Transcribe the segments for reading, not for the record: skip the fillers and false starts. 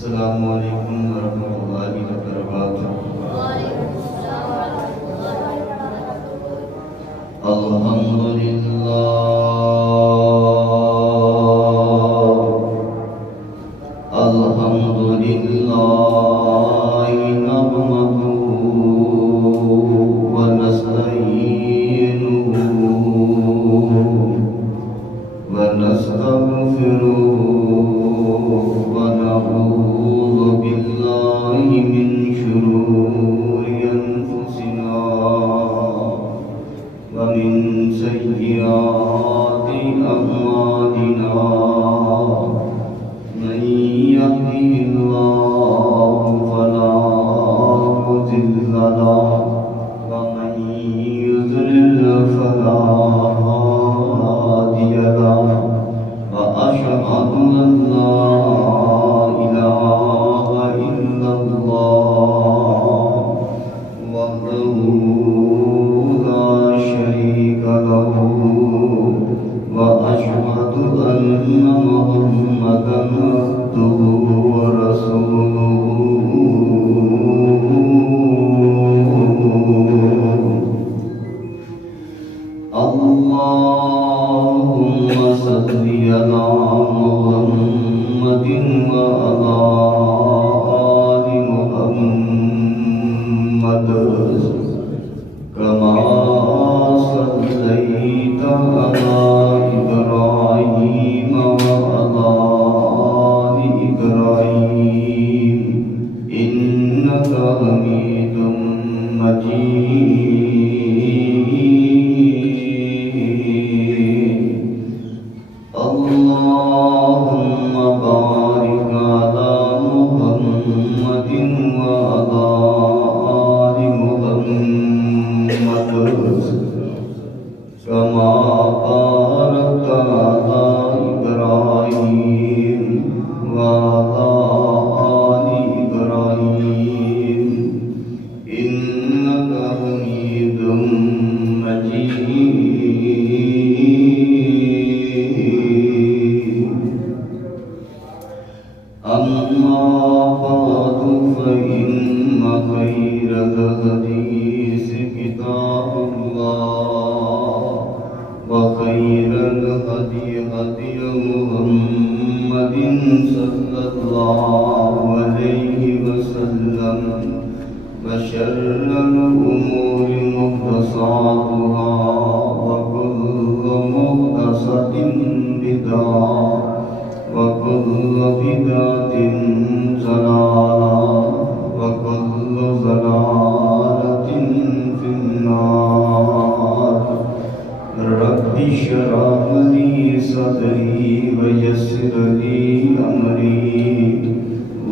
السلام علیکم ورحمۃ اللہ وبرکاتہ۔ الحمدللہ الحمدللہ نحمدہ ونستعینہ ونستغفرہ ونعوذ باللہ من شرور انفسنا ومن سیئات اعمالنا من يهده الله فلا مضل له ومن يضلل فلا هادي له وأشهد أن لا إله إلا الله وحده لا شريك له وأشهد أن محمدا عبده ورسوله اللهم صل على محمد وعلى آل محمد كما صليت على إبراهيم وعلى آل إبراهيم إنك حميد مجيد اللهم بارك على محمد وعلى آل محمد كما باركت على إبراهيم وعلى آل إبراهيم إنك حميد مجيد أما بعد فإن خير الحديث كتاب الله وخير الهدي هدي محمد صلى الله عليه وسلم وشر الأمور محدثاتها وكل محدثة بدعة وكل بدعة ضلالة وكل ضلالة في النار رب اشرح لي صدري ويسر لي أمري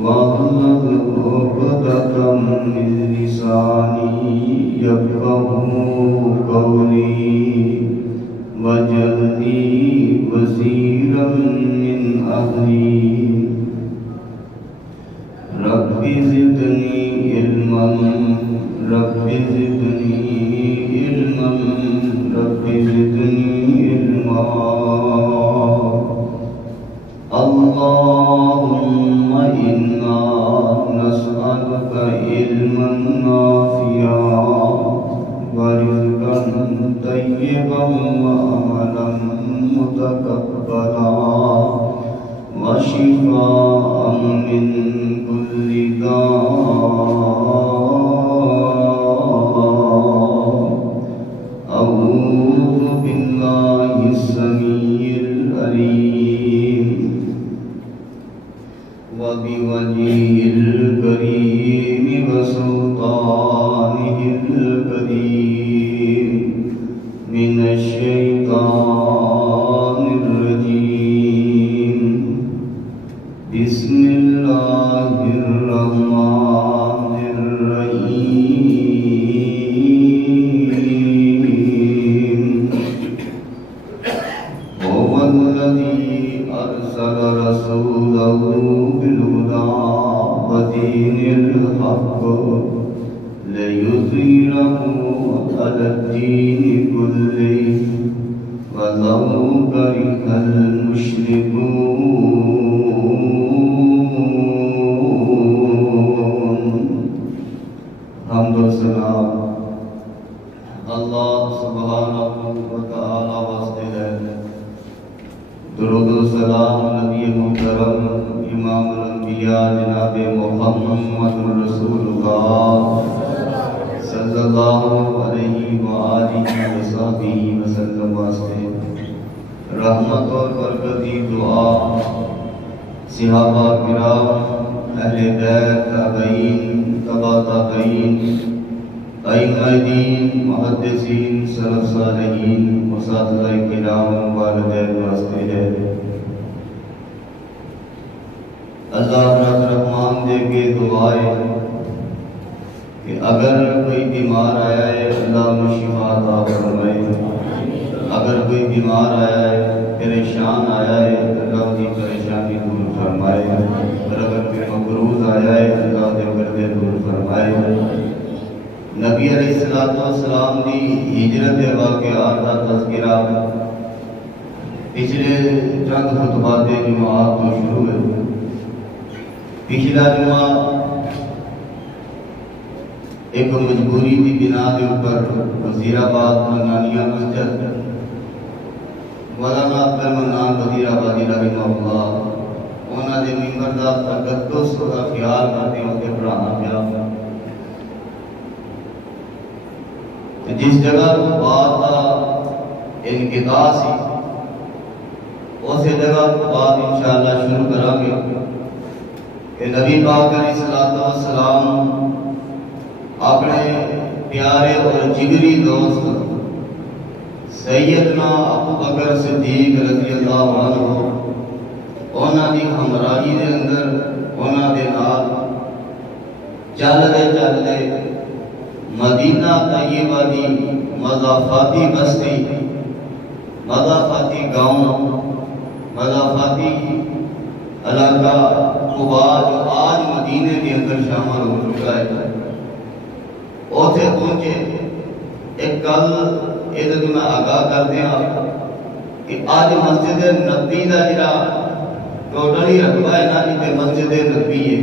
واحلل عقدة من لساني يفقهوا قولي واجعلني وزيرا من أهلي رب زدني علما رب زدني علما رب زدني علما اللهم إنا نسألك علما نافعا ورزقا طيبا وعملا متقبلا وشفاء من كل داء أعوذ بالله السميع العليم وبوجهه الكريم وسلطانه القديم من الشيطان الرجيم بسم الله الرحمن الرحيم هو الذي أرسل رسوله بالهدى ودين الحق ليظهره على الدين كله ولو كره المشركون الانبیاء جناب محمد رسول اللہ صلی اللہ علیہ وآلہ وصحبہ وسلم واسطے رحمت اور برکت کی دعا صحابہ کرام اہل بیت تابعین تبع تابعین ائمہ دین محدثین سلف صالحین اساتذہ کرام والدین واسطے ہے۔ اللہ رب رحمان دے کے دعائے کہ اگر کوئی بیمار آیا ہے اللہ میں شفا عطا فرمائے، اگر کوئی بیمار آیا ہے پریشان آیا ہے اللہ کی پریشانی دور فرمائے، اور اگر کوئی مقروض آیا ہے اللہ دے قرضے دور فرمائے۔ نبی علیہ السلام دی ہجرت واقعات کا تذکرہ پچھلے چند خطبات جمعات تو شروع ہے۔ پچھلا جمعہ ایک مجبوری کی بنا کے اوپر وزیر آباد منانیہ مسجد مولانا عبد المنان وزیر آبادی رحمہ اللہ انہوں نے ممبر کا تقدس کا خیال کرتے ہوئے پڑھانا پیا۔ جس جگہ تو بات کا انقطاع سی اس جگہ تو بات انشاءاللہ شروع کریں گے کہ نبی پاک علیہ السلام اپنے پیارے اور جگری دوست سیدنا ابو بکر صدیق رضی اللہ عنہ انہاں دی ہمراہی دے اندر انہاں دے نال چلدے مدینہ طیبہ دی مضافاتی بستی، مضافاتی گاؤں، مضافاتی علاقہ قبا جو آج مدینے کے اندر شامل ہو چکا ہے، اوتھے پہنچے۔ ایک کل یہ تو میں آگاہ کر دیا کہ آج مسجد نبی کا جڑا ٹوٹلی رقبہ ہے نا جتنے مسجد نبی ہے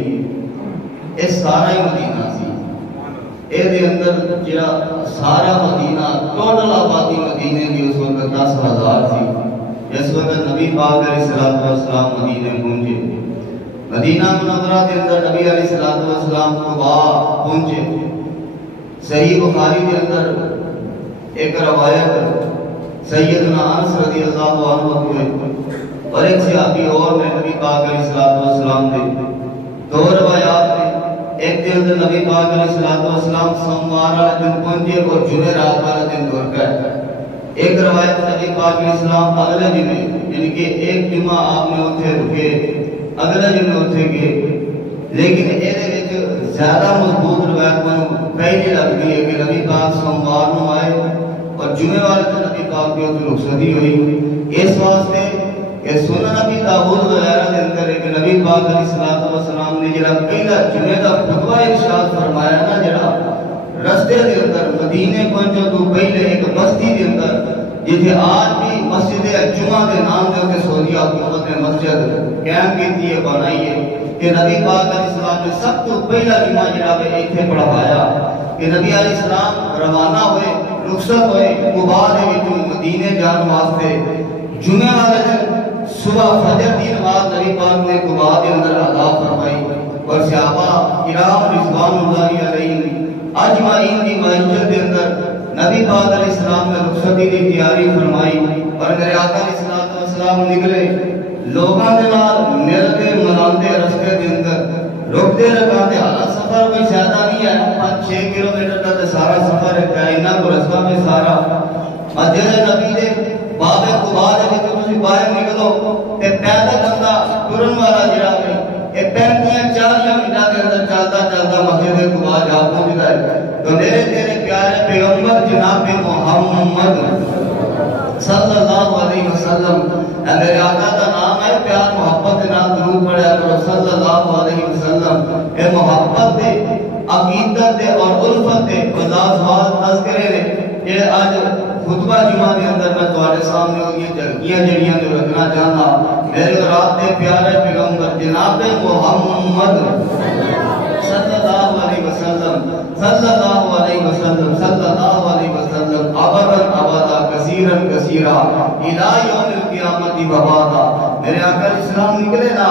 یہ سارا ہی مدینہ سی۔ یہ اندر جڑا سارا مدینہ ٹوٹل آبادی مدینے کی اس وقت 10,000 تھی۔ اس وقت نبی پاک علیہ السلام مدینے پہنچے۔ مدینہ منورہ کے اندر نبی علیہ السلام قبا پہنچے۔ صحیح بخاری کے اندر ایک روایت سیدنا انس رضی اللہ عنہ ہوئے اور ایک صحابی اور میں نبی پاک علیہ السلام دے دو روایات میں ایک دن اندر نبی پاک علیہ السلام سوموار والے دن پہنچے اور جمعرات والے دن دور گئے۔ ایک روایت نبی پاک علیہ السلام اگلے جمعے یعنی کہ ایک جمعہ آپ نے اتنے رکے، اگلے جمعے اتنے گئے، لیکن یہ زیادہ مضبوط روایت میں پہلی لگتی ہے کہ نبی پاک سوموار کو آئے اور جمعے والے دن نبی پاک کی رخصتی ہوئی۔ اس واسطے کہ سنن نبی داؤد وغیرہ کے اندر ایک نبی پاک علیہ السلام نے جڑا پہلا جمعے کا خطبہ ارشاد فرمایا نا، جڑا رستے کے اندر مدینے پہنچو تو پہلے ایک بستی کے اندر جتھے آج بھی مسجد جمعہ کے نام دے کے سعودی حکومت نے مسجد قائم کی ہے، بنائی ہے، کہ نبی پاک علیہ السلام نے سب تو پہلا جمعہ جڑا ہے ایتھے پڑھایا کہ نبی علیہ السلام روانہ ہوئے، رخصت ہوئے قباء دے وچوں مدینے جان واسطے۔ جمعہ والے دن صبح فجر کی نماز نبی پاک نے قباء کے اندر ادا فرمائی اور صحابہ کرام رضوان اللہ علیہم اجمعین کی معیشت کے اندر نبی پاک علیہ السلام نے رخصتی کی تیاری فرمائی اور میرے آقا علیہ السلام نکلے لوگاں دے نال ملتے ملاندے رستے کے اندر رکتے رکاتے۔ حالات سفر کوئی زیادہ نہیں ہے، 5-6 کلومیٹر کا سارا سفر ہے، کائنہ کو رستہ میں سارا مسجد نبی دے باب قباء دے وچ تسی باہر نکلو تے پیدل بندہ ٹرن والا جڑا ہے یہ 35-40 منٹاں دے اندر چلتا مسجد قباء جا پہنچدا ہے۔ تو میرے تیرے پیارے پیغمبر جناب محمد صلی اللہ علیہ وسلم میرے آقا کا نام ہے، پیار محبت کے نام درود پڑھا کرو صلی اللہ علیہ وسلم۔ اے محبت دے عقیدت دے اور الفت دے بنداز حال تذکرے نے یہ آج خطبہ جمعہ کے اندر میں تمہارے سامنے یہ جھلکیاں جڑیاں جو رکھنا چاہتا میرے اور آپ کے پیارے پیغمبر جناب محمد صلی اللہ علیہ وسلم صلی اللہ علیہ وسلم صلی اللہ علیہ وسلم ابدا ابدا کثیرا کثیرا الى یوم القیامت وبعدا۔ میرے آقا علیہ السلام نکلے نا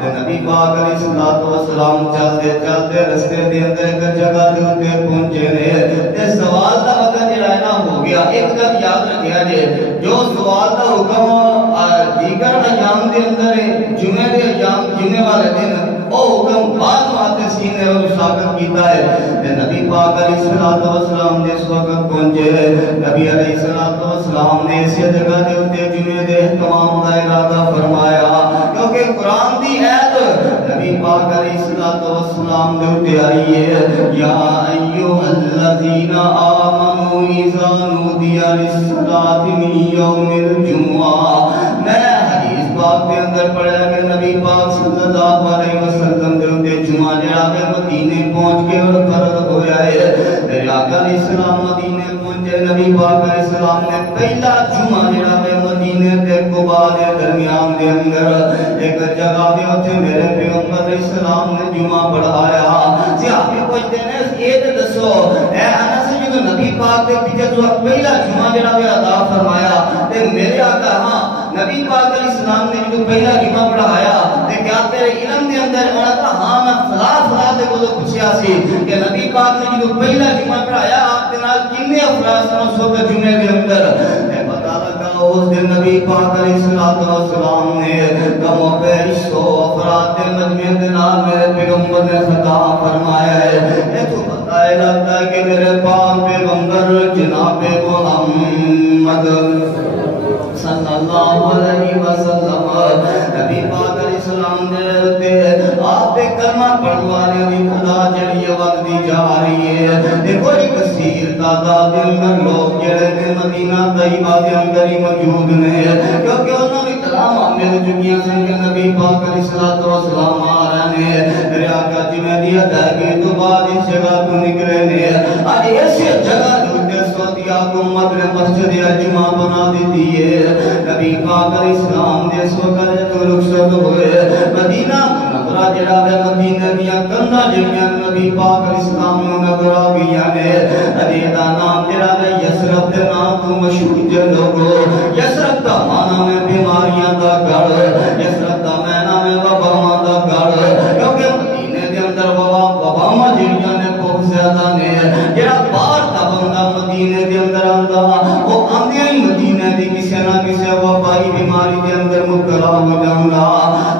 تے نبی پاک علیہ السلام چلتے چلتے رستے دے اندر ایک جگہ دے اوتے پہنچے نے تے سوال دا وقت جڑا نا ہو گیا. ایک گل یاد رکھیا جے جو سوال دا حکم دیگر ایام دے اندر جمعے دے ایام جمعے والے دن او حکم بعد محدثین نے ثابت کیتا ہے کہ نبی پاک علیہ السلام نے اس وقت پہنچے. نبی علیہ السلام نے اس جگہ دے اوتے جمعے دے اہتمام دا ارادہ فرمایا کیونکہ قرآن دی ایت نبی پاک علیہ السلام دے اوتے آئی ہے یا ایھا الذین آمنوا اذا نودی للصلاۃ من یوم الجمعہ. میں حدیث پاک کے اندر پڑھا کہ نبی پاک صلی اللہ علیہ وسلم دے اوتے جمعہ جڑا ہے مدینے پہنچ کے اور فرض ہویا ہے. میرے آقا علیہ السلام مدینے پہنچے. نبی پاک علیہ السلام نے پہلا جمعہ جڑا ہے مدینے تے قباء دے درمیان دے اندر ایک جگہ دے اوتے میرے پیغمبر علیہ السلام نے جمعہ پڑھایا. صحابی پوچھتے ہیں یہ تے دسو اے انس جو نبی پاک دے پیچھے جو پہلا جمعہ جڑا ہے ادا فرمایا تے میرے آقا ہاں نبی پاک علیہ السلام نے جو پہلا جمعہ پڑھایا تے کیا تیرے علم دے اندر انہاں کہا ہاں میں فلاں دے کولوں پوچھیا سی کہ نبی پاک نے جو پہلا جمعہ پڑھایا آپ دے نال کنے افراد سمجھو کہ جمعے دے اندر اے پتہ لگا اس دن نبی پاک علیہ السلام نے کم و بیش 100 افراد دے مجمع دے نال میرے پیغمبر نے خطاب فرمایا ہے. اے تو پتہ ہے لگتا ہے کہ میرے پاک پیغمبر جناب محمد صلی اللہ علیہ وسلم نبی پاک علیہ السلام نے آپ پہ کلمہ پڑھوانے دی خدا جڑی وقت دی جا رہی ہے. دیکھو جی کثیر تعداد دے اندر لوگ جڑے نے مدینہ طیبہ دے اندر ہی موجود نے کیونکہ انہوں نے کلام مل چکیاں سن کہ نبی پاک علیہ السلام آ رہے ہیں. میرے آقا جی میں دی ادائیگی تو بعد اس جگہ تو نکلے نے آج ایسی جگہ سعودی حکومت نے مسجد جمعہ بنا دیتی ہے. نبی پاک علیہ السلام نے اس وقت جو رخصت ہوئے مدینہ منورہ جڑا ہے مدینہ دیا کندا جڑیاں نبی پاک علیہ السلام نے نظر آ گیا نے. ادے دا نام جڑا ہے یثرب دے نام تو مشہور جے لوگو. یثرب دا معنی میں بیماریاں دا گھر, یثرب دا معنی میں وباواں دا گھر کیونکہ مدینے دے اندر وباواں جڑیاں نے بہت زیادہ نے. جڑا باہر دا بندہ مدینے دے اندر آندا وہ آندے ہی مدینے دی کسے نہ کسے وبائی بیماری دے اندر مبتلا ہو جاندا.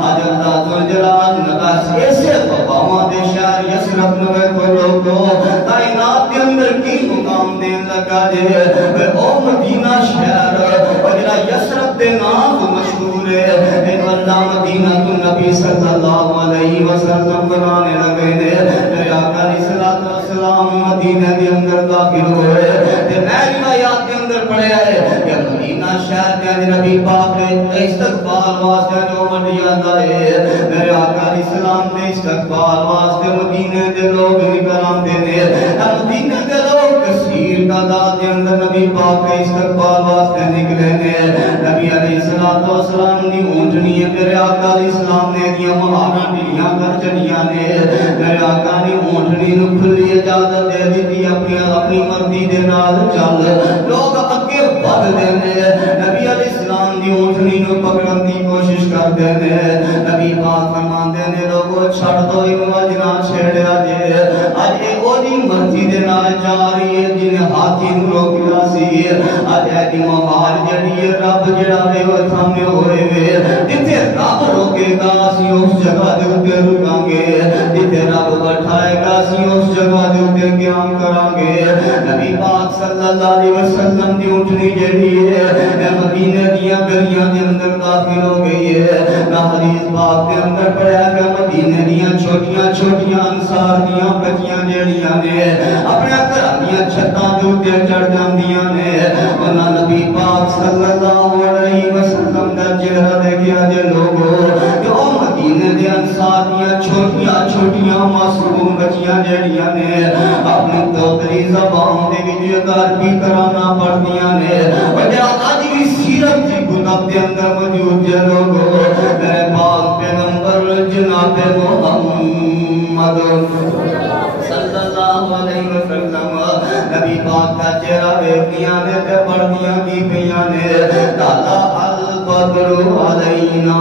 اج اللہ ذوالجلال نقاش ایسے وباواں دے شہر یثرب نو کو لوگو کائنات دے اندر کی مقام دین لگا جے او مدینہ شہر او جڑا یثرب دے نام تو مشہور ہے اے اللہ مدینہ تو نبی صلی اللہ علیہ وسلم بنانے لگے نے. میرے آقا علیہ السلام مدینہ دے اندر داخل ہوئے تے میں روایات کے اندر پڑھیا ہے کہ مدینہ شہر دے نبی پاک نے استقبال واسطے جو منڈیاں دا ہے. میرے آقا علیہ السلام نے استقبال واسطے مدینے دے لوگ نکل آندے نے. مدینے دے لوگ کثیر تعداد دے اندر نبی پاک کے استقبال واسطے نکلے نے. نبی علیہ السلام دی اونٹنی میرے آقا علیہ السلام نے دیاں مہاراں ڈیاں کر چڑیاں نے. میرے آقا نے اونٹنی نو کھلی اجازت دے دی اپنی مرضی دے نال چل. لوگ اگے بڑھ دے نے نبی علیہ السلام دی اونٹنی نو پکڑن دی کوشش کردے نے. نبی پاک فرماندے نے لوگو چھڑ دو اینو اج نہ چھیڑیا جے اج اے او دی مرضی دے نال جا رہی ہے جن ہاتھی نو روکیا سی. اج اے دی مہار جڑی ہے رب جڑا ہے او تھامے ہوئے وے جتھے رب روکے گا اسی اس جگہ دے اوتے رکاں گے جتھے رب بٹھائے گا اسی اس جگہ دے اوتے قیام کران گے. نبی پاک صلی اللہ علیہ وسلم دی اونٹنی جڑی ہے اے مدینے دیاں گلیاں دے اندر داخل ہو گئی ہے. نہ حدیث پاک دے اندر پڑھیا کہ مدینے دیاں چھوٹیاں چھوٹیاں انصار دیاں بچیاں جڑیاں نے اپنے گھراں دیاں چھتاں دے اوتے چڑھ جاندیاں نے. انہاں نبی پاک صلی اللہ علیہ وسلم دا چہرہ دیکھیا جے لوگو جو مدینے دے انصار دیاں چھوٹیاں چھوٹیاں معصوم بچیاں جڑیاں نے اپنی توتری زبان دے وچ عربی کرانا پڑھدیاں نے. وجہ اج بھی سیرت دی کتاب دے اندر موجود جے لوگو میرے پاک پیغمبر جناب محمد صلی اللہ علیہ وسلم نبی پاک کا چہرہ ویکھیاں نے تے پڑھدیاں کی پیاں نے. تالا البدر علينا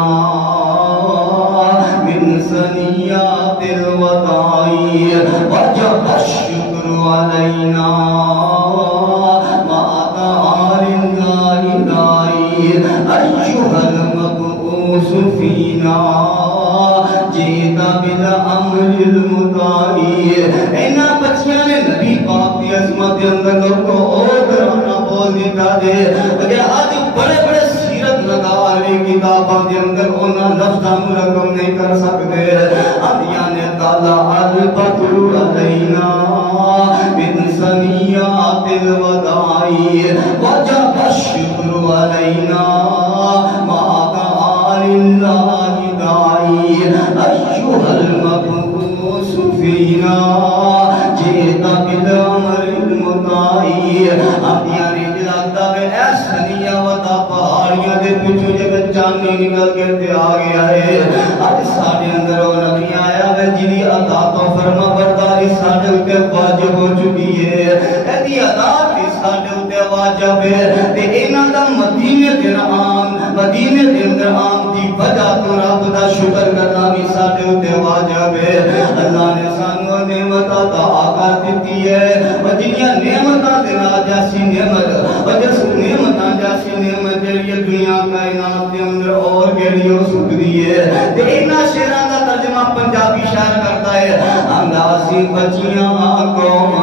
من ثنيات الوداع وجب الشكر علينا ما دعا لله داعي أيها المبعوث فينا جئت بالأمر المطاع اینا بچیاں نے نبی پاک کی عظمت اندر کو اور کرانا بول دیتا دے اگر آج بڑے بڑے سیرت نگاری کتاباں دے اندر انہاں لفظاں رقم نہیں کر سکتے ادیان تعالی البدر علینا من ثنیات الوداع وجب الشکر علینا ما دعا للہ داعی ایھا المبعوث فینا جئت بالامر المطاع ادیان لگتا ہے اے سنیا ودا پہاڑیاں دے پچھو جے چاندنی نکل کے تے آ گیا ہے اج ساڈے اندر او نبی آیا ہے جی اطاعت و فرما برداری ساڈے تے واجب ہو چکی ہے ایدی اطاعت بھی ساڈے تے واجب ہے تے انہاں دا مدینے دے عام مدینے دے اندر عام دی وجہ تو رب دا شکر کرنا بھی ساڈے تے واجب ہے اللہ نے سانو نعمت عطا کر دتی ہے جنیاں نعمتاں دے نال جیسی نعمت جس نعمتاں جیسی نعمت جڑی دنیا کائنات دے اندر اور کیڑی ہو سکدی ہے تے انہاں شعراں دا ترجمہ پنجابی شاعر کرتا ہے اندازی بچیاں قوم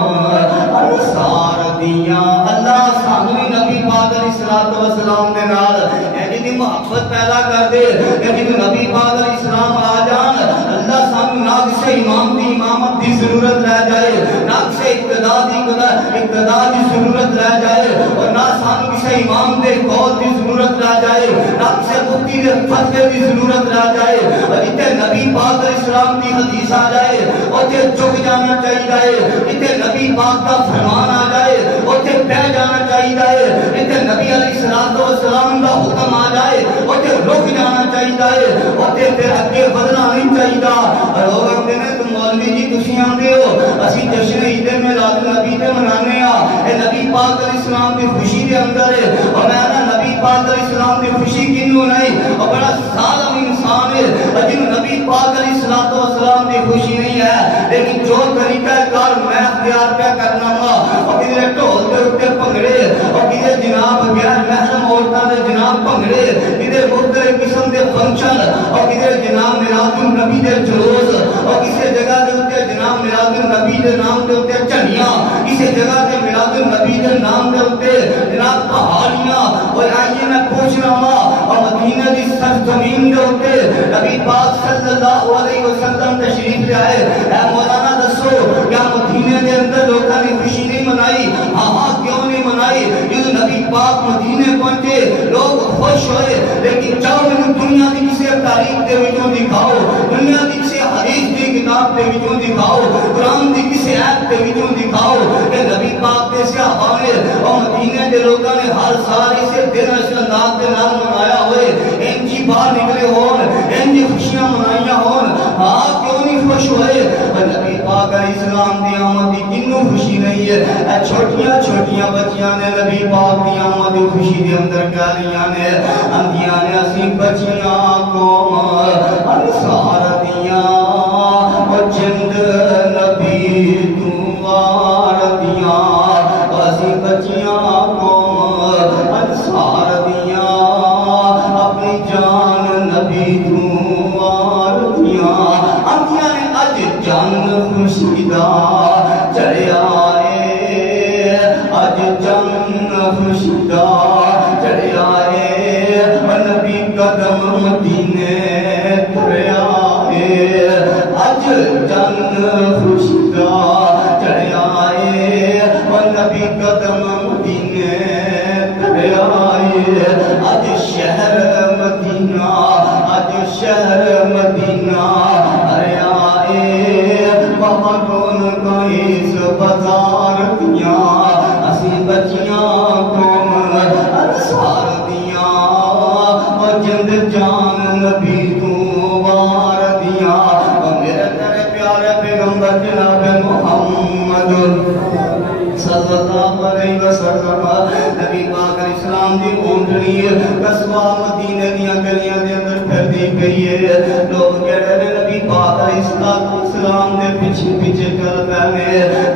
انصار دیاں اللہ سانو نبی پاک علیہ الصلوۃ والسلام دے نال ایجی محبت پیدا کر دے کہ جدوں نبی پاک علیہ السلام آ جان اللہ سانو نہ کسے امام دی امامت دی ضرورت رہ جائے نہ کسے اقتدا دی ضرورت رہ جائے اور نہ سانو کسے امام دے قول دی ضرورت رہ جائے نہ کسے مفتی دے فتوے دی ضرورت رہ جائے اور جتے نبی پاک علیہ السلام دی حدیث آ جائے اوتھے جھک جانا چاہیے جتے نبی پاک دا فرمان آ جائے اوتھے بیٹھ جانا چاہیے جتے نبی علیہ السلام دا حکم آ جائے اوتھے رک جانا چاہیے اوتھے پھر اگے بڑھنا نہیں چاہیے اور لوگ آتے ہیں تم مولوی جی تسی آندے ہو اسی جشن عید میلاد النبی تے منانے اے نبی پاک علیہ السلام دی خوشی دے اندر ہے اور میں نا نبی پاک علیہ السلام دی خوشی کینوں نہیں اور بڑا ظالم انسان ہے جن نبی پاک علیہ السلام دی خوشی نہیں ہے لیکن جو طریقہ کار میں اختیار پہ کرنا وا اور کدھر ڈھول دے اوپر بھنگڑے اور کدھر جناب غیر محرم عورتاں دے جناب بھنگڑے کدھر مختلف قسم دے فنکشن اور کدھر جناب میلاد النبی دے جلوس اور کسی جگہ دے اوپر جناب میلاد النبی دے نام دے اوپر جھنڈیاں کسی جگہ دے میلاد النبی دے نام دے اوپر جناب پہاڑیاں اور آئیے میں پوچھ رہا ہوں اور مدینہ دی سرزمین دے اوپر نبی پاک صلی اللہ علیہ وسلم تشریف لے آئے اے مولانا دسو کیا مدینہ دے اندر لوگوں نے خوشی نہیں منائی ہاں کیوں نہیں منائی جب نبی پاک مدینہ پہنچے لوگ خوش ہوئے لیکن چاہو میں دنیا کی کسی تاریخ دے وچوں دکھاؤ دنیا کی کسی حدیث دی کتاب دے وچوں دکھاؤ قرآن دی کسی آیت دے وچوں دکھاؤ کہ نبی پاک دے صحابہ نے اور مدینہ دے لوگوں نے ہر سال اسے دن اشراق دے نام منایا ہوئے ان جی باہر نکلے ہون ان جی خوشیاں منائیاں ہون ہاں کیوں نہیں خوش ہوئے اور نبی پاک علیہ السلام دی آمد دی کنوں خوشی نہیں ہے اے چھوٹیاں چھوٹیاں بچیاں نے نبی پاک دی آمد دی خوشی دے اندر کہلیاں نے اندیاں نے اسی بچیاں قوم انصار دیاں اور جند نبی دوار دیاں اسی بچیاں قوم انصار دیاں اپنی جان نبی دوار دیاں اندیاں نے اج جان خوشیدہ چڑھے آئے اج جان خوشیدہ چڑھے آئے نبی قدم مدینے ترے آئے اج جان خوشیدہ چڑھے آئے نبی قدم مدینے ترے آئے اج شہر مدینہ اج شہر مدینہ ارے آئے وہاں کون کوئی بازار دیاں اسی بچیاں قوم انصار دیاں اور جند جان نبی تو وار دیاں اور میرے تیرے پیارے پیغمبر جناب محمد صلی اللہ علیہ وسلم نبی پاک اسلام دی اونٹنی قصبہ مدینے دیا گلیاں دے اندر پھر دی گئی ہے لوگ کہتے ہیں نبی پاک علیہ السلام دے پیچھے پیچھے چل پہنے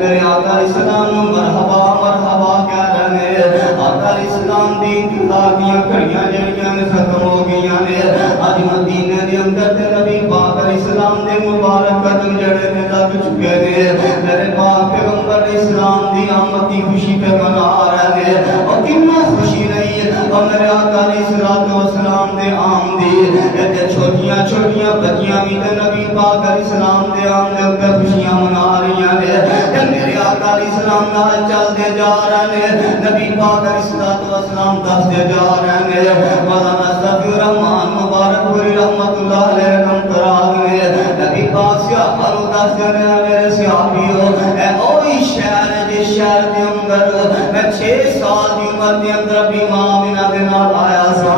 میرے آقا علیہ السلام مرحبا مرحبا کہہ رہے آقا علیہ السلام دی انتظار دیا کڑیاں جڑیاں نے ختم ہو گئیاں نے آج مدینے دے اندر تے نبی پاک علیہ السلام دے مبارک قدم جڑے نے لگ چکے نے میرے پاک پیغمبر اسلام دی آمد کی خوشی پہ منا رہے ہیں اور کتنا خوشی نہیں ہے اور میرے آقا علیہ السلام دے آمدی ایتے چھوٹیاں چھوٹیاں بچیاں بھی تے نبی پاک علیہ السلام دے آمدے پہ خوشیاں منا رہی ہیں میرے آقا علیہ السلام نال چل دے جا رہے ہیں نبی پاک علیہ السلام دس دے جا رہے ہیں مولانا صفی الرحمان مبارک پوری رحمت اللہ علیہ رحم تراغ میں نبی پاک سے آخر دس دے رہے ہیں میرے سیابیوں اے اوہی شہر جس شہر دے اندر میں 6 سال دی عمر دے اندر بھی ماں مینا دے نال آیا سا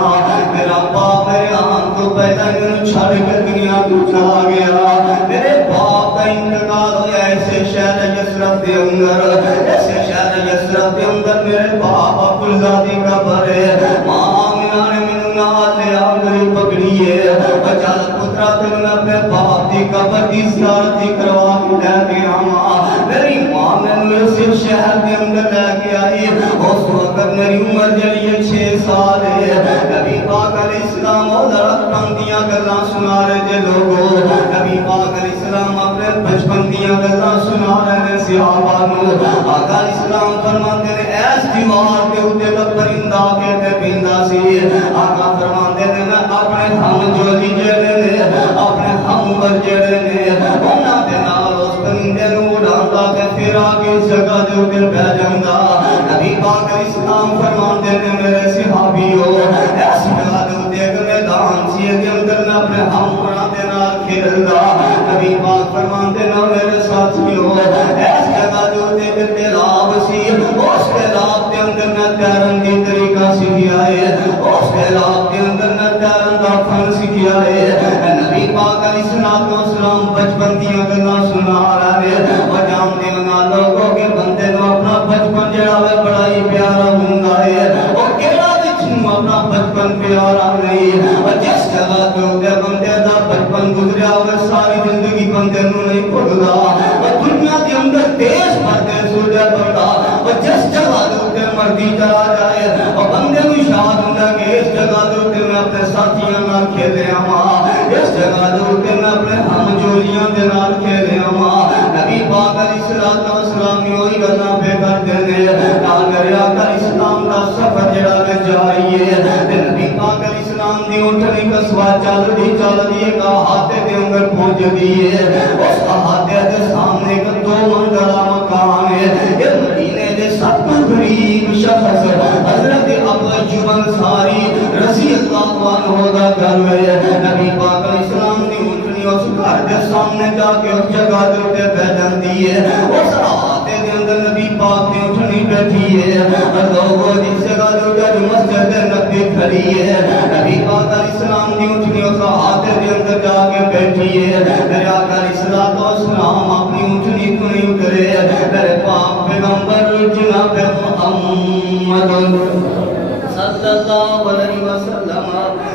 میرا باپ میرے آن تو پیدا انہوں چھڑ کر دنیا کو چلا گیا میرے باپ کا انتقال ہویا ایسے شہر یسرف دے اندر ایسے شہر یسرف دے اندر میرے باپ عبدالزادی کا بھرے ماں مینا نے منو نال لے آگری پکڑی ہے بچال پترہ تے میں اپنے باپ دی قبر دی زیارتی کروا کے لے گیا ماں میری ماں میں صرف شہر کے اندر لے کے آئی اس وقت میری عمر جڑی ہے 6 سال ہے نبی پاک علیہ السلام اور لڑکپن دیا گلاں سنا رہے تھے لوگوں نبی پاک علیہ السلام اپنے بچپن دیا گلاں سنا رہے تھے صحابانوں آقا علیہ السلام فرماتے ہیں ایس دیوار کے اوتے کا پرندہ کہتے پندہ سی آقا فرماتے ہیں میں اپنے ہم جو جڑے نے اپنے ہم پر جڑے نے انہاں دے نال اس پرندے نوں اڑاندا تے پھر آگے اس جگہ دے اوپر بیٹھ جاندا نبی پاک علیہ السلام فرماتے ہیں میرے صحابیوں اس جگہ دے اوپر ایک میدان سی دے اندر میں اپنے ہم پراں دے نال کھیلدا نبی پاک فرماتے ہیں میرے ساتھیوں اس جگہ دے اوپر ایک تالاب سی اس تالاب دے اندر میں تیرن دی طریقہ سکھیا ہے اس تالاب دے اندر میں تیرن دا فن سکھیا ہے نبی پاک علیہ السلام بچپن دیا گلاں سنا رہے اور جانتے ہیں لوگوں کے بندے نو اپنا بچپن جڑا ہے بڑا ہی پیارا ہوندا ہے اور کیڑا وچ اپنا بچپن پیارا نہیں اور جس جگہ تے بندے دا بچپن گزریا ہوئے ساری زندگی بندے نو نہیں بھولدا اور دنیا دے اندر تیز پردے سوجا بندہ اور جس جگہ تے مرضی چلا جائے اور بندے نو یاد ہوندا کہ اس جگہ تے میں اپنے ساتھیاں نال کھیلیا ہاں اس جگہ تے میں اپنے ہم جولیاں دے نال کھیلیا ہاں نبی پاک علیہ السلام نے وہی گلاں پہ کر دے نال میرے آقا اسلام دا سفر جڑا ہے جاری ہے تے نبی پاک علیہ السلام دی اونٹنی قصبہ چل دی ایک احاطے دے اندر پہنچ دی ہے اس احاطے دے سامنے ایک 2 منزلہ مکان ہے یہ مدینے دے سب تو غریب شخص حضرت ابو ایوب انصاری رضی اللہ عنہ دا گھر ہے نبی پاک علیہ السلام دی اونٹنی اس گھر دے سامنے جا کے اس جگہ دے اوپر بیٹھ جاندی ہے اس احاطے دے اندر نبی پاک دی اونٹنی بیٹھی ہے اور لوگوں جس جگہ دے اوپر مسجد نبی کھڑی ہے نبی پاک علیہ السلام دی اونٹنی اس احاطے دے اندر جا کے بیٹھی ہے میرے آقا علیہ السلام اپنی اونٹنی تو نہیں اترے میرے پاک پیغمبر جناب محمد صلی اللہ علیہ وسلم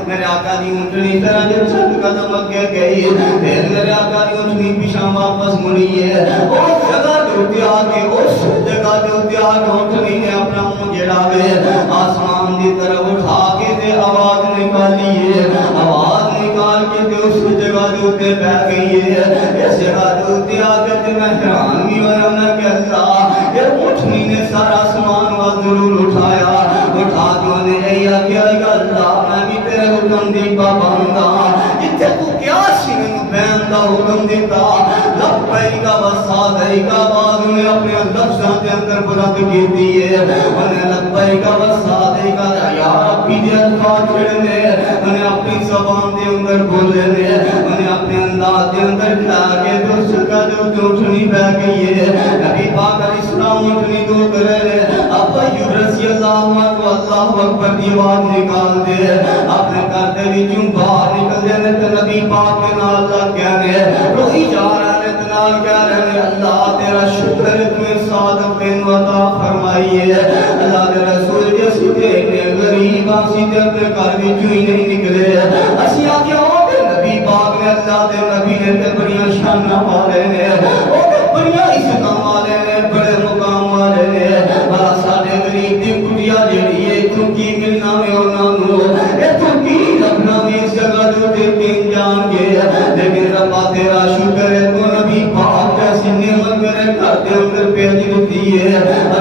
میرے آقا دی اونٹنی طرح جب چند قدم اگے گئی پھر میرے آقا دی اونٹنی پیچھے واپس مڑی ہے اس جگہ دے اوپر آ کے اس جگہ دے اوپر آ کے اونٹنی نے اپنا منہ جڑا ہے آسمان دی طرف اٹھا کے تے آواز نکالی ہے آواز نکال کے تے اس جگہ دے اوپر بیٹھ گئی ہے اس جگہ دے اوپر آ کے تے میں حیران بھی ہویا میں کہ اللہ یہ اونٹنی نے سارا آسمان وا ضرور اٹھایا اٹھا جو نے ایا کہ اللہ میں بھی تیرے حکم دی پابند ہاں جتھے تو کیا سی مینوں بین دا حکم دیتا لبیک و سعدیک آواز نے اپنے لفظاں دے اندر بلند کیتی ہے انہیں لبیک و سعدیک یا ربی دے الفاظ چھڑنے انہیں اپنی زبان دے اندر بولے نے انہیں اپنے انداز دے اندر کھا کے اس جگہ دے اٹھنی بہ گئی ہے نبی پاک علیہ السلام اٹھنی دو کرے اب ایوب رضی اللہ عنہ اللہ اکبر دی آواز نکال دے اپنے گھر دے وچوں باہر نکل دے تے نبی پاک کے نال لگ گیا نے روئی جا رہا نے تے نال کہہ رہے ہیں اللہ تیرا شکر تمہیں سعادت میں عطا فرمائی ہے. اللہ کے رسول جیسے نے غریب آسی تے اپنے گھر وچوں ہی نہیں نکلے. اسی آکھیا او تے نبی پاک نے اللہ دے نبی نے تے بڑیاں شاناں والے نے او تے بڑیاں عزتاں والے نے بڑے مقام والے نے. بڑا ساڈے غریب دی کٹیا جیڑی ہے تو کی ملنا میں انہاں نوں اے تو کی رکھنا میں اس جگہ تے کین جان کے. لیکن ربا تیرا شکر ہے تو نبی پاک کیسی نعمت میرے گھر دے اندر بھیج دتی ہے.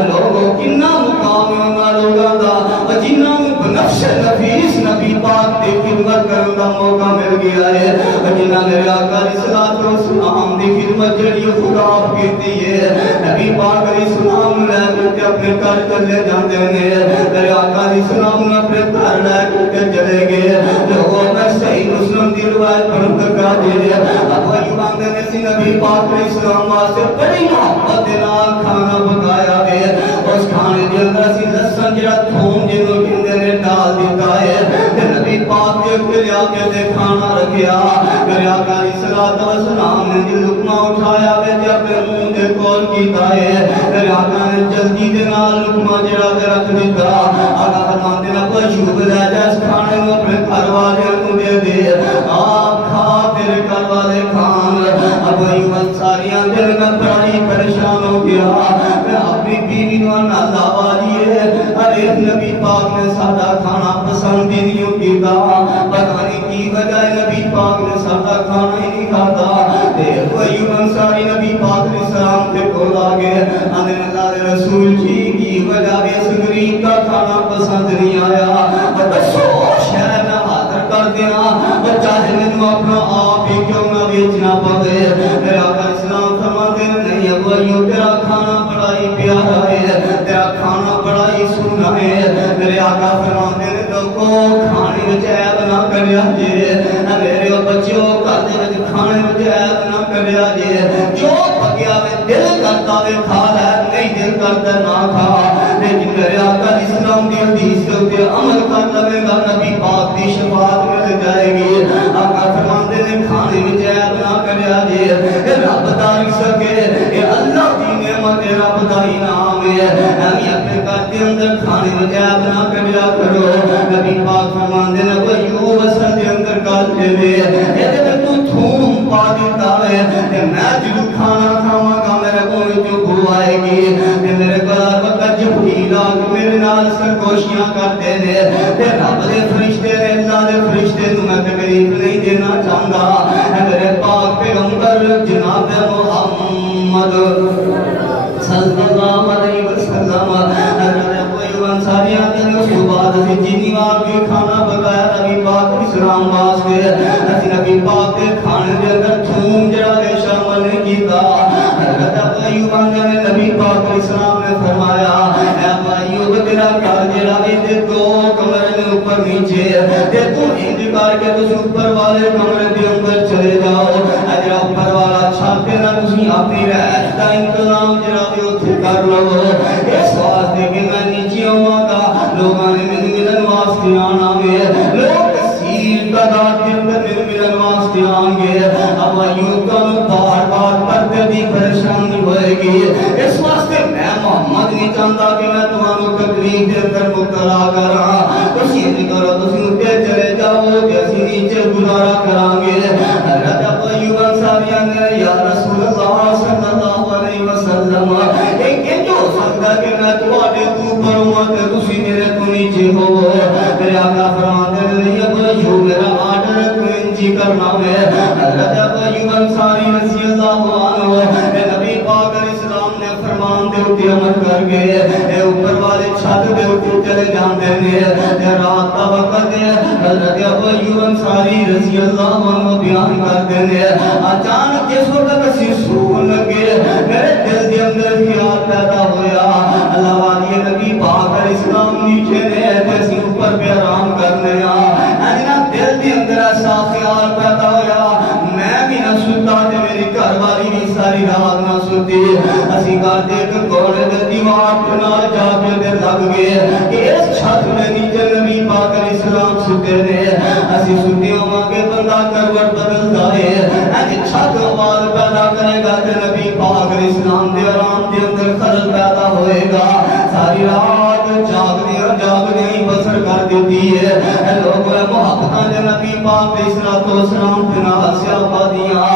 لوگوں کتنا مقام ہے انہاں لوگاں دا جنہاں نوں بنفس نفیس نبی پاک دی خدمت کرن دا موقع مل گیا ہے. جنہاں میرے آقا علیہ الصلوۃ والسلام دی خدمت جڑی خدا کیتی ہے نبی پاک علیہ السلام لے کے اپنے گھر چلے جاندے نے. میرے آقا علیہ السلام نے اپنے گھر لے کے چلے گئے. لوگوں میں صحیح مسلم دی روایت پڑھ کر کہا دے ابو ایوب نے سی نبی پاک علیہ السلام واسطے بڑی محبت دے نال کھانا پکایا ہے. اس کھانے دے اندر سی لہسن جڑا تھوم جنوں کہندے نے ڈال دیتا ہے تے نبی پاک دے اگے لیا کے تے کھانا رکھیا. میرے آقا علیہ الصلوۃ والسلام نے جو لقمہ اٹھایا تے اپنے منہ دے کول کیتا ہے. میرے آقا نے جلدی دے نال لقمہ جڑا تے رکھ دیتا. آقا فرماندے نے کوئی شوب لے جا اس کھانے نوں اپنے گھر والے نوں دے دے. آپ کھا تیرے گھر والے کھان. اب ایوب انصاری اندر میں بڑی پریشان ہو گیا. میں اپنی بیوی نوں نازا والی ہے ارے نبی پاک نے ساڈا کھانا پسند ہی نہیں کیتا. پتہ نہیں کی وجہ ہے نبی پاک نے ساڈا کھانا ہی نہیں کھاتا. ابو ایوب انصاری نبی پاک علیہ السلام کے کول آ گئے. اللہ کے رسول جی کی وجہ اس غریب کا کھانا پسند نہیں آیا. دسو شہر میں حاضر کر دینا چاہے میں اپنا آپ ہی کیوں نہ بیچنا پڑے. میرا آقا اسلام فرماتے نہیں ابو ایوب تیرا کھانا بڑا ہی پیارا ہے تیرا کھانا بڑا ہی سونا ہے. میرے آقا فرماتے ہیں لوگوں کھانے وچ عیب نہ کریا جے. میرے بچوں گھر دے وچ کھانے وچ عیب نہ کریا جے. جو پکیا وے دل کرتا وے کھا لے نہیں دل کرتا نہ کھا. لیکن میرے آقا اسلام دی حدیث تے عمل کر لے گا نبی پاک دی شفاعت مل جائے گی. آقا فرماتے ہیں کھانے وچ عیب نہ کریا جے. رب دا رزق ہے اللہ دی نعمت رب دا انعام ہے. ہمیں اپنے گھر دے اندر کھانے وچ عیب نہ کریا کرو. نبی پاک فرماتے ہیں کوئی یوں اصل دے اندر گل دے اے تے تو تھوم پا دیتا ہے تے میں جدوں کھانا کھاواں گا میرے منہ وچوں بو آئے گی تے میرے گلا وقت جبریل آ کے میرے نال سرگوشیاں کرتے نے تے رب دے فرشتے نے اللہ دے فرشتے نوں میں تکلیف نہیں دینا چاہندا. میرے پاک پیغمبر جناب محمد صلی اللہ علیہ وسلم اس کے بعد اسی جنی وار بھی کھانا پکایا نبی پاک اسلام واسطے. اسی نبی پاک کے کھانے دے اندر تھوم جڑا ہے شامل نہیں کیتا. حضرت ابو ایوب نے نبی پاک اسلام نے فرمایا اے ابو ایوب تیرا گھر جڑا ہے تے دو کمرے میں اوپر نیچے تے تو انج کر کے تو اوپر والے کمرے دے اندر چلے جاؤ. اجر اوپر والا چھت تے نہ تسی اپنی رہائش دا انتظام جڑا ہے اوتھے کر لو. اس واسطے کہ میں نیچے آواں گا لوگاں نے میرے ملن واسطے آنا ہے. لوگ کثیر تعداد کے اندر میرے ملن واسطے آن گے. اب ایوب کا بار بار پردے دی پریشانی ہوئے گی. اس واسطے میں محمد نہیں چاہتا کہ میں تمہاروں تکلیف دے اندر مبتلا کراں. تسی نہیں کرو تسی اوپر چلے جاؤ کہ اسی نیچے گزارا کران گے. حضرت ابو ایوب انصاری نے یا رسول اللہ صلی اللہ علیہ وسلم ایک جو سکتا کہ میں تواڈے اوپر ہوں تے تسی میرے تو نیچے ہو. میرے آقا فرماتے ہیں نہیں ابو ایوب میرا آرڈر کوئی کرنا ہے. حضرت ابو ایوب انصاری رضی اللہ عنہ نبی پاک علیہ السلام نے فرمان دے اوپر عمل کر گئے. اے اوپر والے چھت دے اوپر چلے جاندے نے تے رات دا وقت ہے. حضرت ابو ایوب انصاری رضی اللہ عنہ بیان کرتے ہیں اچانک جس وقت اسی سون لگے میرے دل دے اندر خیال پیدا ہویا اللہ والی نبی پاک علیہ السلام نیچے نے تے اسی اوپر پہ آرام کرنے اجنا دل دے اندر ایسا خیال پیدا ہویا میں بھی نہ ستا تے میری گھر والی بھی ساری رات نہ ستی. اسی گھر دے ایک کونے دے دیوار تے نال جا کے لگ گئے کہ اس چھت میں نیچے نبی پاک علیہ السلام ستے نے اسی سٹیوں مانگے بندہ کروٹ بدلتا ہے ایک چھت آواز پیدا کرے گا کہ نبی پاک علیہ السلام دے آرام دے اندر خلل پیدا ہوئے گا ساری رات جاگنے ہی بسر کر دیتی ہے اے لوگوں محبتاں دے نبی پاک علیہ السلام بنا سے آبادیاں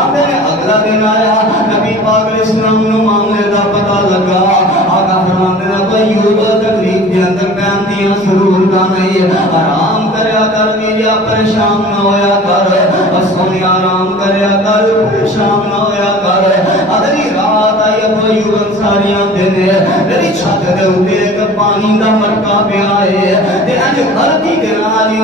آتے نے اگلا دن آیا نبی پاک علیہ السلام نے معاملے دا پتہ لگا آقا فرماتے ہیں کوئی یوب تقریب دے اندر پہنتیاں ضرور کا نہیں آرام کریا کر میریا پریشان نہ ہویا کر سونے آرام کریا کر پریشان نہ ہویا کر ادری رات آئی ابو یوب انصاریاں دینے میری چھت دے ہوتے ایک پانی دا مٹکا پہ آئے تے انج گھرتی کے نالی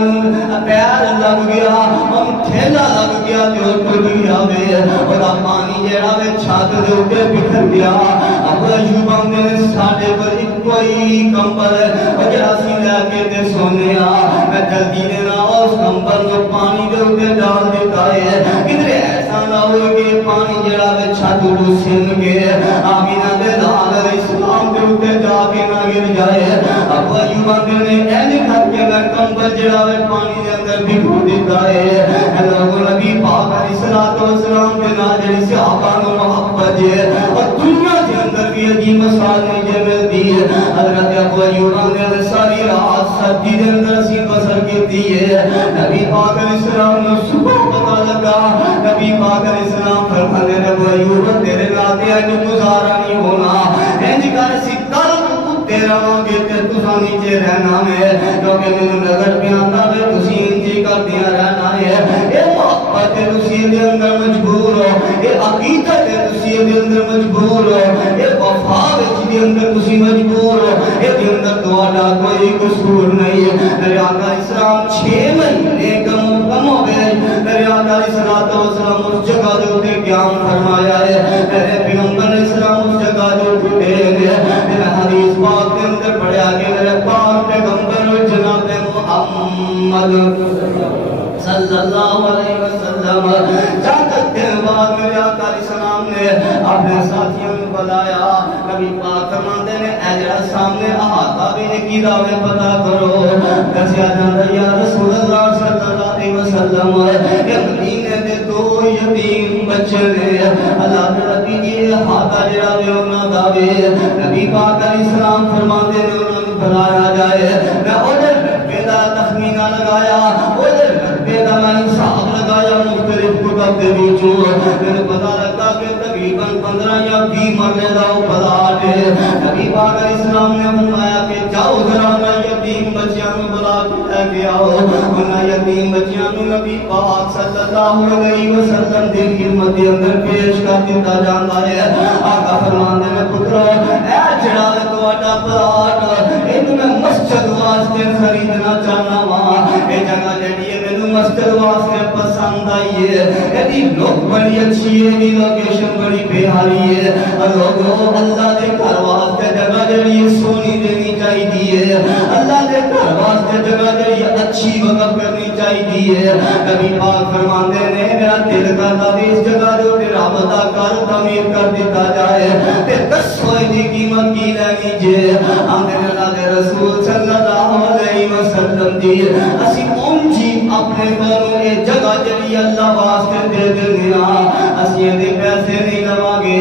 پیر لگ گیا ہم ٹھیلا لگ گیا تے اور ٹوٹ گیا وے اور پانی جیڑا وے چھت دے ہوتے بکھر گیا ابو یوب نے ساڈے پر کوئی کمبل اور جڑا سی لے کے تے سونے میں جلدی دینا اس کمبل کو پانی دے ہوتے ڈال دیتا ہے کدھر ایسا نہ ہو کہ پانی جڑا وے چھت دے سن کے آمینہ دے لال علیہ السلام دے ہوتے جا کے نہ گر جائے ابو ایوب نے اینے کر کے میں کمبل جڑا وے پانی دے اندر بھگو دیتا ہے لوگوں نبی پاک علیہ السلام کے نا جڑی صحابہ نو محبت ہے اور دنیا کے اندر بھی عجیب مثال نہیں ملتی ہے حضرت ابو ایوب نے ساری رات سردی دے اندر سی بسر کیتی ہے نبی پاک علیہ السلام نے صبح پتہ لگا نبی پاک علیہ السلام فرماتے ہیں ابو ایوب تیرے ناتے اج گزارا نہیں ہونا انج کر سی کل تیرا گے تے تساں نیچے رہنا ہے کیونکہ مینوں نظر پہ آندا ہے تسی انج کردیاں رہنا ہے اے محبت تسی دے اندر مجبور ہو اے عقیدت تسی دے اندر مجبور ہو اے وفا وچ دے اندر تسی مجبور ہو اے دے اندر تہاڈا کوئی قصور نہیں ہے میرے آقا اسلام 6 مہینے کم ہو گئے میرے آقا اسلام اس جگہ دے اوپر قیام فرمایا ہے میرے پیغمبر اسلام اس جگہ دے اوپر گئے میں حدیث پاک کے اندر پڑھا کہ میرے پاک پیغمبر جناب محمد صلی اللہ علیہ وسلم جاگت کے بعد میرے آقا علیہ السلام نے اپنے ساتھیوں کو بلایا نبی پاک فرماتے ہیں اے جڑا سامنے احاطہ بھی نے کی دعوے پتہ کرو دسیا جاندا یا رسول اللہ صلی اللہ علیہ وسلم کہ مدینے دے 2 یتیم بچے نے اللہ کے نبی یہ احاطہ جڑا وے انہاں دا وے نبی پاک علیہ السلام فرماتے ہیں انہاں نوں بلایا جائے میں اوجر پیدا تخمینہ لگایا اوجر پیدا میں حساب لگایا مختلف کتب دے وچوں میں پتہ لگا کہ تقریباً 15 یا 20 مرنے دا پلاٹ ہے نبی پاک علیہ السلام نے فرمایا کہ جاؤ ذرا میں یتیم بچیاں کو بلا کے لے کے آؤ انہاں یتیم بچیاں کو نبی پاک صلی اللہ علیہ وسلم دی خدمت دے اندر پیش کر دتا جاندا ہے آقا فرماندے نے پترو اے جڑا تہاڈا پلاٹ اینو میں مسجد واسطے خریدنا چاہنا وا اے جگہ جڑی ہے مینوں مسجد واسطے پسند آئی ہے ایدی لوک بڑی اچھی ہے ایدی لوکیشن بڑی پیاری ہے اور لوگوں اللہ دے گھر واسطے جگہ جڑی ہے سونی دینی چاہیے اللہ دے گھر واسطے جگہ جڑی اچھی وقف کرنی چاہیے نبی پاک فرماتے ہیں میرا دل کرتا بھی اس جگہ دے اوپر رب دا گھر تعمیر کر دیتا جائے تے دسو دی قیمت کی لینی جے آندے اللہ دے رسول صلی اللہ علیہ وسلم دی اسی اونچی اپنے گھروں اے جگہ جڑی اللہ واسطے دے دنیا اسی دے پیسے نہیں لواں گے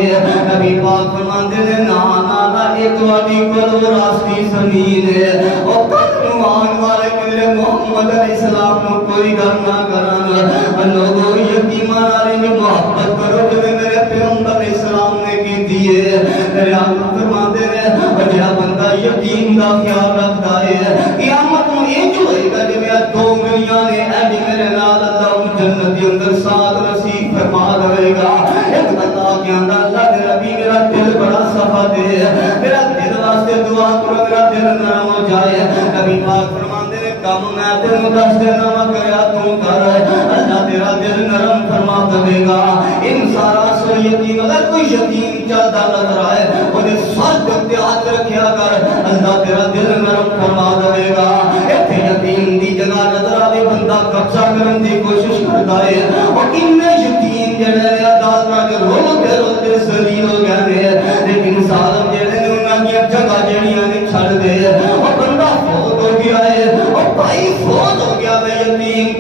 نبی پاک فرماندے نے نا ایک والی کلو راستی زمین ہے او قدمان والے میرے محمد علیہ السلام کو کوئی گھر نہ کرنا لوگوں یتیمان والے میں محبت کرو جو میرے پیغمبر علیہ السلام نے کی دیے میرے آقا فرماتے ہیں اور جہاں بندہ یتیم کا خیال رکھتا ہے قیامت میں یہ جو ہوئے گا جو میرا 2 انگلیاں نے اے میرے نال اللہ جنت کے اندر ساتھ نصیب فرما دے گا ایک بندہ کے اندر اللہ کے نبی میرا دل بڑا صفا دے میرا دل واسطے دعا کرو میرا دل نرم ہو جائے نبی پاک فرماتے ہیں کم میں تینوں دس دینا وا کریا تو کر اللہ تیرا دل نرم فرما دے گا ان سارا سو یتیم اگر کوئی یتیم چلتا نظر آئے انہیں سر پہ ہاتھ رکھیا کر اللہ تیرا دل نرم فرما دے گا ایتھے یتیم دی جگہ نظر آئے بندہ قبضہ کرن دی کوشش کرتا ہے اور کنے یتیم جڑے عدالتاں دے روتے ذلیل ہو گئے لیکن ظالم جڑے نے انہاں دی جگہ جڑیاں نے چھڑ دے اور بندہ فوت ہو گیا ہے اور بھائی فوت ہو گیا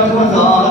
8000